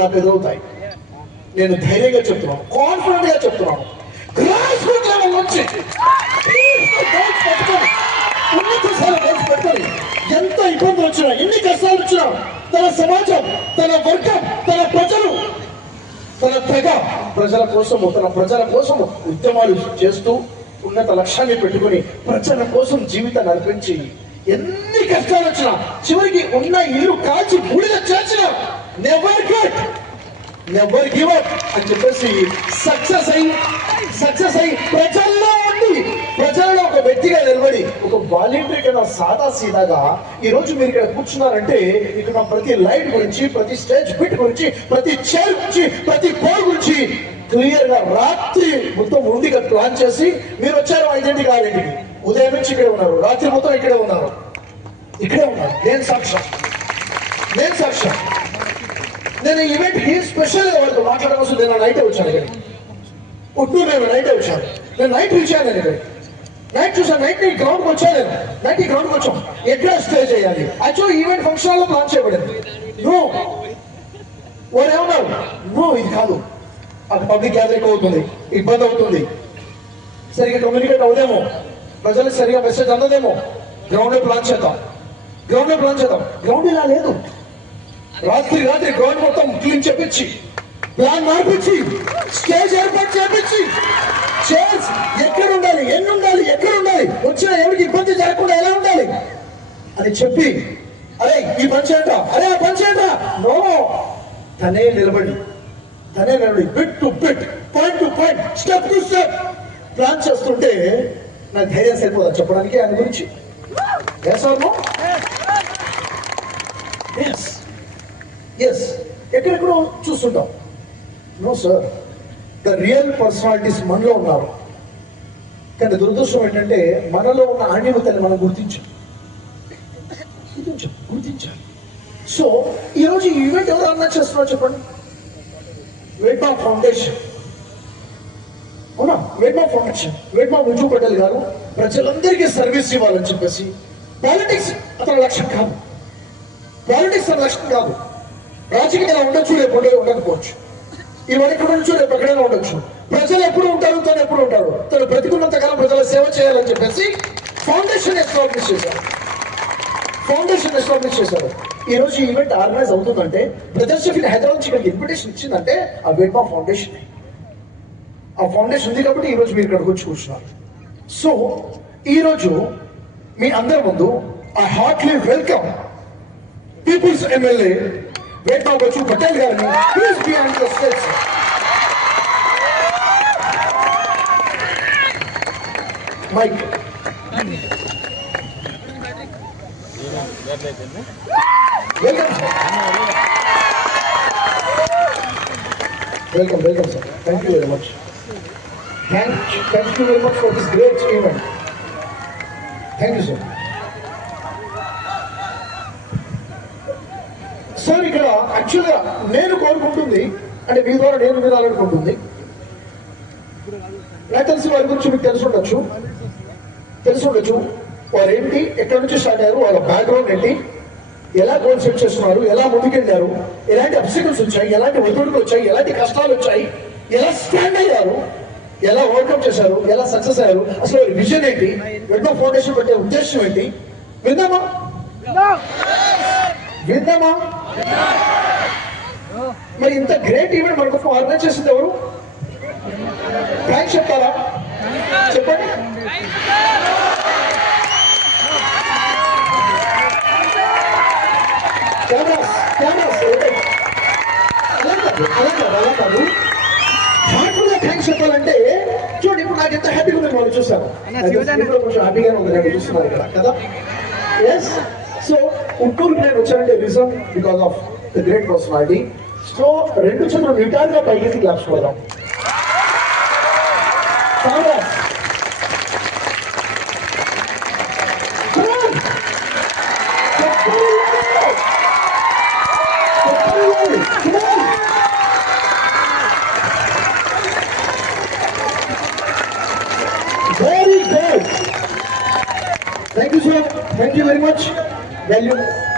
నాకు ఎదుగుతాయి నేను ధైర్యంగా చెప్తున్నాను. కాన్ఫిడెంట్గా చెప్తున్నాను. గ్రాస్ రూట్ లెవెల్ నుంచి ఉన్నత స్థాయి పెట్టుకొని, ఎంత ఇబ్బందులు వచ్చినా ఎన్ని కష్టాలు వచ్చినా తన సమాజం తన వర్గం తన ప్రజలు తన తెగ ప్రజల కోసము తన ప్రజల కోసము ఉద్యమాలు చేస్తూ ఉన్నత లక్ష్యాన్ని పెట్టుకొని ప్రజల కోసం జీవితాన్ని అర్పించి ఎన్ని కష్టాలు వచ్చినా చివరికి ఉన్న ఇల్లు కాల్చి బూడిద చేర్చిన never get never give up అని చెప్పేసి సక్సెస్ అయ్యి సక్సెస్ అయ్యి ప్రజల్లో ఉండి ప్రజల్లో ఒక వ్యక్తిగా నిలబడి ఒక వాలంటీర్ కన్నా సాదా సీదాగా ఈ రోజు మీరు ఇక్కడ కూర్చున్నారంటే ఇక్కడ ప్రతి లైట్ గురించి ప్రతి స్టేజ్ ఫిట్ గురించి ప్రతి చైర్ గురించి ప్రతి పోల్ గురించి క్లియర్గా రాత్రి మొత్తం ఉండిగా ప్లాన్ చేసి మీరు వచ్చారు ఐడెంటిటీ ఐడెంటిటీ ఉదయం నుంచి ఇక్కడే ఉన్నారు. రాత్రి మొత్తం ఇక్కడే ఉన్నారు. ఇక్కడే ఉన్నారు. నేను సాక్ష్యం నేను సాక్ష్యం నేను ఈవెంట్ హీ స్పెషల్ వాళ్ళతో మాట్లాడడం నేను నైట్ వచ్చాను ఇక్కడ ఉట్టు నేను నైట్ వచ్చాను నేను నైట్ వచ్చాను నేను నైట్ చూసాను నైట్ నీ గ్రౌండ్కి వచ్చాను నేను. నైట్ ఈ గ్రౌండ్కి వచ్చాం. ఎక్కడ స్టే చేయాలి. యాక్చువల్ ఈవెంట్ ఫంక్షన్లో ప్లాన్ చేయబడింది. నో వారు ఏమన్నారు నో ఇది కాదు. అది పబ్లిక్ గ్యాదరింగ్ అవుతుంది. ఇబ్బంది అవుతుంది. సరిగ్గా కమ్యూనికేట్ అవ్వలేము ప్రజలకు సరిగా మెసేజ్ అందదేమో. గ్రౌండ్లో ప్లాన్ చేద్దాం. గ్రౌండ్లో ప్లాన్ చేద్దాం. గ్రౌండ్ ఇలా లేదు. రాత్రి రాత్రి గ్రౌండ్ మొత్తం క్లీన్ చేపించి. ప్లాన్ మార్పించి స్టేజ్ ఏర్పాటు చేపించి. చైర్స్ ఎక్కడ ఉండాలి ఎన్ని ఉండాలి ఎక్కడ ఉండాలి వచ్చిన ఎవరికి ఇబ్బంది జరగకుండా ఎలా ఉండాలి? అని చెప్పి అరే ఈ పని చేయండి అరే ఆ పని చేయండి నో. తనే నిలబడి తనే నిలబడి bit to bit point to point step to step plan చేస్తుంటే నాకు ధైర్యం సరిపోదా చెప్పడానికి ఆయన గురించి? S R no S S ఎక్కడెక్కడో చూస్తుంటాం. No sir the real personalities మనలో ఉన్నారు. కానీ దురదృష్టం ఏంటంటే మనలో ఉన్న ఆణ్యమతని మనం గుర్తించాం. గుర్తించాం గుర్తించాలి సో ఈరోజు ఈ ఈవెంట్ ఎవరు అన్నా చేస్తున్నారు చెప్పండి. వెడ్మా ఫౌండేషన్ అవునా? వెడ్మా ఫౌండేషన్ వెడ్మా ముంజు పటేల్ గారు ప్రజలందరికీ సర్వీస్ ఇవ్వాలని చెప్పేసి పాలిటిక్స్ అతని లక్ష్యం కాదు. పాలిటిక్స్ అతని లక్ష్యం కాదు. రాజకీయాలు ఉండొచ్చు రేపు ఉండకపోవచ్చు. ఇవన్నీ ఇక్కడ ఉండొచ్చు రేపు ఎక్కడైనా ఉండొచ్చు. ప్రజలు ఎప్పుడు ఉంటారు తను ఎప్పుడు ఉంటారు తను బ్రతికున్నంత కాలం ప్రజల సేవ చేయాలని చెప్పేసి ఫౌండేషన్ ఎస్టాబ్లిష్ చేశారు. ఫౌండేషన్ ఎస్టాబ్లిష్ చేశారు. ఈ రోజు ఈవెంట్ ఆర్గనైజ్ అవుతుందంటే ప్రదర్శకులు హైదరాబాద్ నుంచి ఇక్కడికి ఇన్విటేషన్ ఇచ్చిందంటే ఆ వేడ్మా ఫౌండేషన్. ఆ ఫౌండేషన్ ఉంది కాబట్టి ఈ రోజు మీరు ఇక్కడికి వచ్చి కూర్చున్నారు. సో ఈరోజు మీ అందరి ముందు I heartly welcome peoples MLA They know what you, but. Please be on your senses. Mike. Welcome. Welcome, welcome, sir. Thank you very much. Thank, thank you very much for this great event. Thank you, sir. Sir ఇక్కడ యాక్చువల్గా నేను కోరుకుంటుంది అంటే మీ ద్వారా నేను వినాలనుకుంటుంది. నాకు తెలిసి వారి గురించి మీకు తెలిసి ఉండొచ్చు తెలిసి ఉండొచ్చు వారు ఏంటి ఎక్కడి నుంచి స్టార్ట్ అయ్యారు వాళ్ళ బ్యాక్గ్రౌండ్ ఏంటి ఎలా గోల్ సెట్ చేస్తున్నారు ఎలా ముందుకెళ్ళారు ఎలాంటి అబ్సికల్స్ వచ్చాయి ఎలాంటి ఒత్తిడులు వచ్చాయి ఎలాంటి కష్టాలు వచ్చాయి ఎలా స్టాండ్ అయ్యారు ఎలా ఓవర్కమ్ చేశారు ఎలా సక్సెస్ అయ్యారు అసలు వారి విజన్ ఏంటి వెడ్మా ఫౌండేషన్ పెట్టే ఉద్దేశం ఏంటి విందామా? విందామా? మరి ఇంత గ్రేట్ ఈవెంట్ మన కోసం ఆర్గనైజ్ చేసింది ఎవరు? థ్యాంక్స్ చెప్తారా చెప్పండి. కెమెరాస్ కెమెరాస్ అలా కాదు అలా కాదు అలా కాదు హార్ట్ఫుల్గా థ్యాంక్స్ చెప్పాలంటే చూడండి ఇప్పుడు నాకు ఎంత హ్యాపీగా ఉంది వాళ్ళు కొంచెం హ్యాపీగానే ఉంది నేను చూస్తున్నాను ఇక్కడ కదా? ఎస్ సో నేను వచ్చానంటే reason because of the great personality so రెండు చంద్రులు నిటారుగా పైకి క్లాప్స్ కొడదాం Very good. Thank you, sir. Thank you very much. Ya yo...